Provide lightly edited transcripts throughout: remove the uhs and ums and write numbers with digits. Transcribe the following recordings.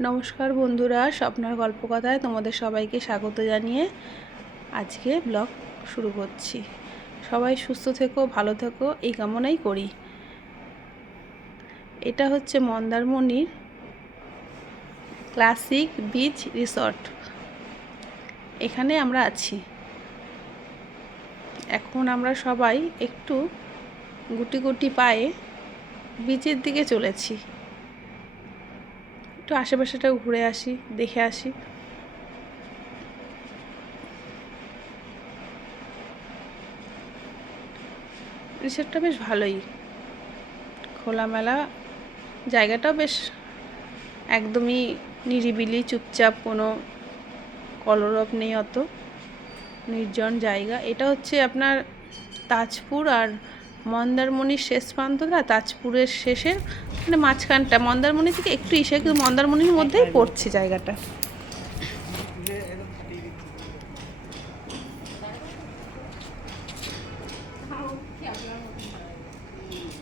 নমস্কার বন্ধুরা, স্বপ্নার গল্প কথায় তোমাদের সবাইকে স্বাগত জানিয়ে আজকে ব্লগ শুরু করছি। সবাই সুস্থ থেকো, ভালো থেকো এই কামনাই করি। এটা হচ্ছে মন্দারমণির ক্লাসিক বিচ রিসর্ট। এখানে আমরা আছি। এখন আমরা সবাই একটু গুটি গুটি পায়ে বিচের দিকে চলেছি। একটু আশেপাশেটাও ঘুরে আসি, দেখে আসি। রিসর্টটা বেশ ভালোই, খোলামেলা, জায়গাটাও বেশ একদমই নিরিবিলি, চুপচাপ, কোনো কলরব নেই, অত নির্জন জায়গা। এটা হচ্ছে আপনার তাজপুর আর মন্দারমণির শেষ প্রান্তটা, তাজপুরের শেষে মানে মাঝখানটা, মন্দারমণি থেকে একটু ইসে, কিন্তু মন্দারমণির মধ্যেই পড়ছে জায়গাটা।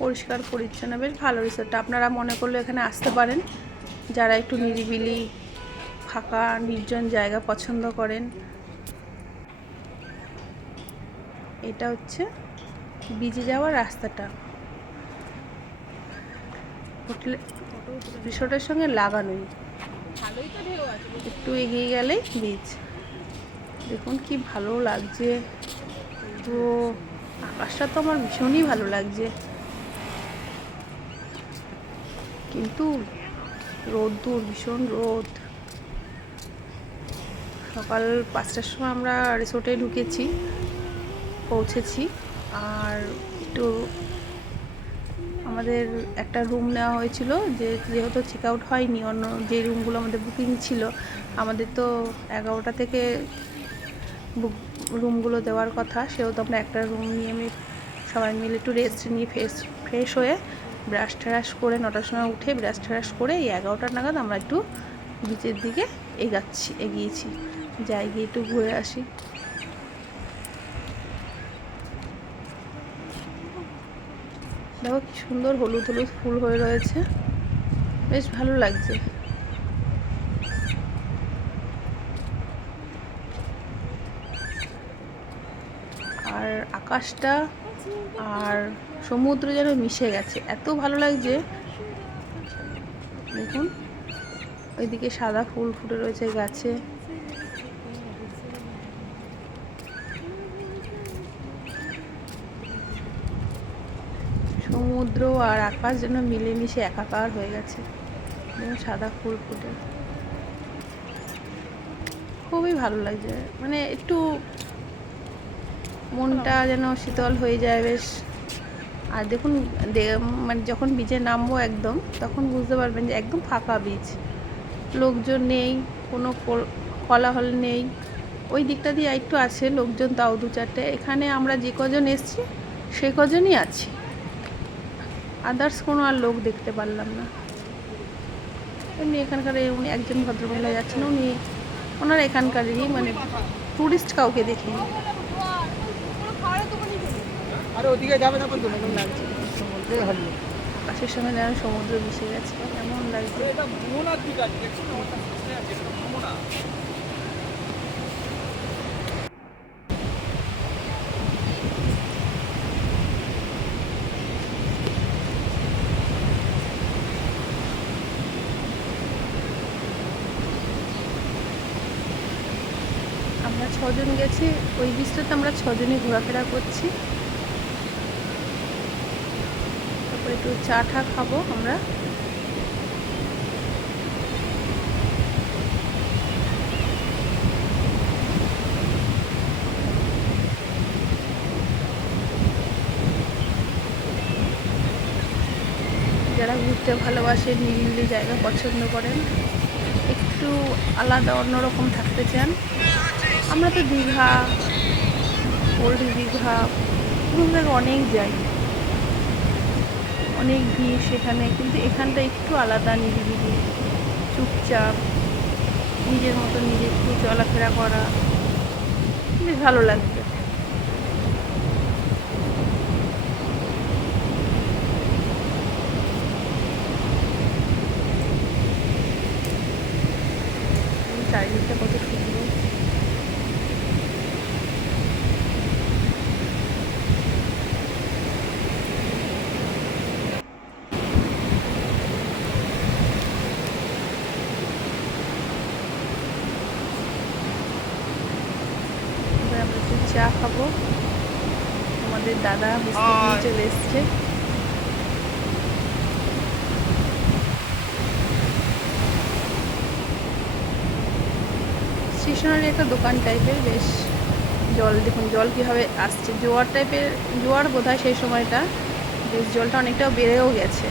পরিষ্কার পরিচ্ছন্ন, বেশ ভালো রিসোর্টটা। আপনারা মনে করলে এখানে আসতে পারেন, যারা একটু নিরিবিলি, ফাঁকা, নির্জন জায়গা পছন্দ করেন। এটা হচ্ছে বিচে যাওয়ার রাস্তাটা, হোটেল রিসোর্টের সঙ্গে লাগানোই। একটু এগিয়ে গেলেই বিচ। দেখুন কি ভালো লাগছে, তো আকাশটা তো আমার ভীষণই ভালো লাগছে, কিন্তু রোদ্দুর, ভীষণ রোদ। সকাল 5টার সময় আমরা রিসোর্টে ঢুকেছি, পৌঁছেছি। আর একটু আমাদের একটা রুম নেওয়া হয়েছিল, যেহেতু চেক আউট হয়নি, অন্য যে রুমগুলো আমাদের বুকিং ছিল, আমাদের তো 11টা থেকে রুমগুলো দেওয়ার কথা, সেহেতু আমরা একটা রুম নিয়ে আমি সবাই মিলে একটু রেস্ট নিয়ে ফ্রেশ হয়ে ব্রাশ ট্রাশ করে 9টার সময় উঠে ব্রাশ ট্রাশ করে এই 11টা নাগাদ আমরা একটু বিচের দিকে এগিয়েছি। যাই, গিয়ে একটু ঘুরে আসি। দেখো কি সুন্দর হলুদ হলুদ ফুল হয়ে রয়েছে, বেশ ভালো লাগছে। আর আকাশটা আর সমুদ্র যেন মিশে গেছে, এত ভালো লাগছে। দেখুন ওইদিকে সাদা ফুল ফুটে রয়েছে গাছে। সমুদ্র আর আকাশ যেন মিলেমিশে একাকার হয়ে গেছে, সাদা ফুল ফুটে, খুবই ভালো লাগছে। মানে একটু মনটা যেন শীতল হয়ে যায় বেশ। আর দেখুন, মানে যখন বিচে নামবো একদম, তখন বুঝতে পারবেন যে একদম ফাঁকা বিচ, লোকজন নেই, কোনো কোলাহল নেই। ওই দিকটা দিয়ে একটু আছে লোকজন, তাও 2-4টে। এখানে আমরা যে কজন এসছি সে কজনই আছি, আদার্স কোনো আর লোক দেখতে পারলাম না। এমনি এখানকার উনি একজন ভদ্রমহিলা যাচ্ছেন, ওনারা এখানকারই, মানে টুরিস্ট কাউকে দেখিনি। আকাশের সঙ্গে যেন সমুদ্র মিশে গেছে, এমন লাগছে। আমরা 6 জন গেছি ওই বিচটাতে, আমরা 6 জনই ঘোরাফেরা করছি। তারপরে একটু চা খাবো আমরা। যারা ঘুরতে ভালোবাসে, নিরিবিলি জায়গা পছন্দ করেন, একটু আলাদা অন্যরকম থাকতে চান, আমরা তো দীঘা, ওল্ড দীঘা, অনেক যাই, অনেক ভিড় সেখানে, কিন্তু এখানটা একটু আলাদা, নিরিবিলি, চুপচাপ, নিজের মতো নিজে একটু চলাফেরা করা, বেশ ভালো লাগবে। চারিদিকটা কত সুন্দর। এবার আমরা একটু চা খাবো। আমাদের দাদা বিস্কুট নিয়ে চলে এসছে। স্টেশনারি একটা দোকান টাইপের, বেশ জল দেখুন, জল কীভাবে আসছে, জোয়ার টাইপের, জোয়ার বোধহয় সেই সময়টা, বেশ জলটা অনেকটাও বেড়েও গেছে।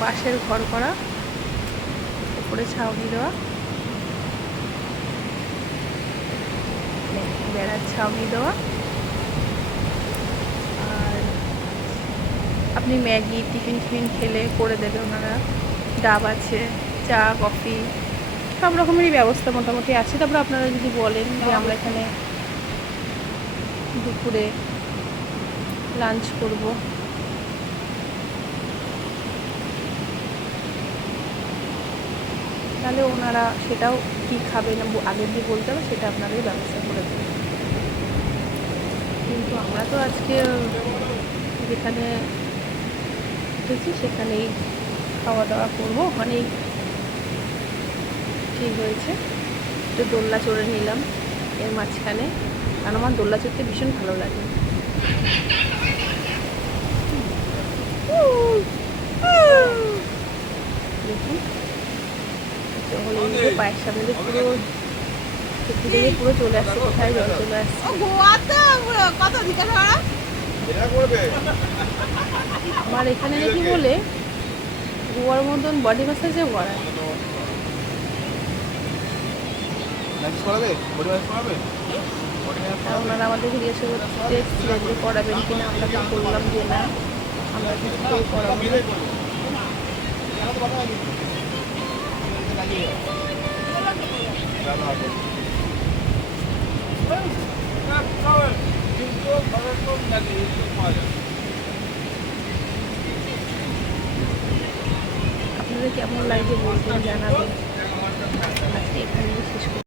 বাঁশের ঘর করা, উপরে ছাউনি দেওয়া, বেড়ার ছাউনি দেওয়া। আর আপনি ম্যাগি টিফিন খেলে করে দেবে ওনারা। ডাব আছে, চা কফি সব রকমেরই ব্যবস্থা মোটামুটি আছে। তারপরে আপনারা যদি বলেন যে আমরা এখানে দুপুরে লাঞ্চ করব, তাহলে ওনারা সেটাও কী খাবেন আগের দিয়ে বলতে হবে, সেটা আপনাদের ব্যবস্থা করে দেবে। কিন্তু আমরা তো আজকে যেখানে উঠেছি সেখানেই খাওয়া দাওয়া করবো, ওখানেই ঠিক হয়েছে। একটু দোলনা চড়ে নিলাম এর মাঝখানে, কারণ আমার দোলনা চড়তে ভীষণ ভালো লাগে। দেখুন যখন এই পায়ের সামনে দিয়ে পুরো পুরো চলে আসছে, কোথায় জল চলে আসছে। আমার এখানে নাকি বলে গোয়ার মতন বডি ম্যাসাজও করায়। ওনারা আমাদেরকে জিজ্ঞাসা করতে এসেছিলেন যে করাবেন কিনা, আমরা তো বললাম যে না, আমরা কিছুতেই করাবো না। আপনাদের কেমন লাগছে বলবেন, জানাবেন।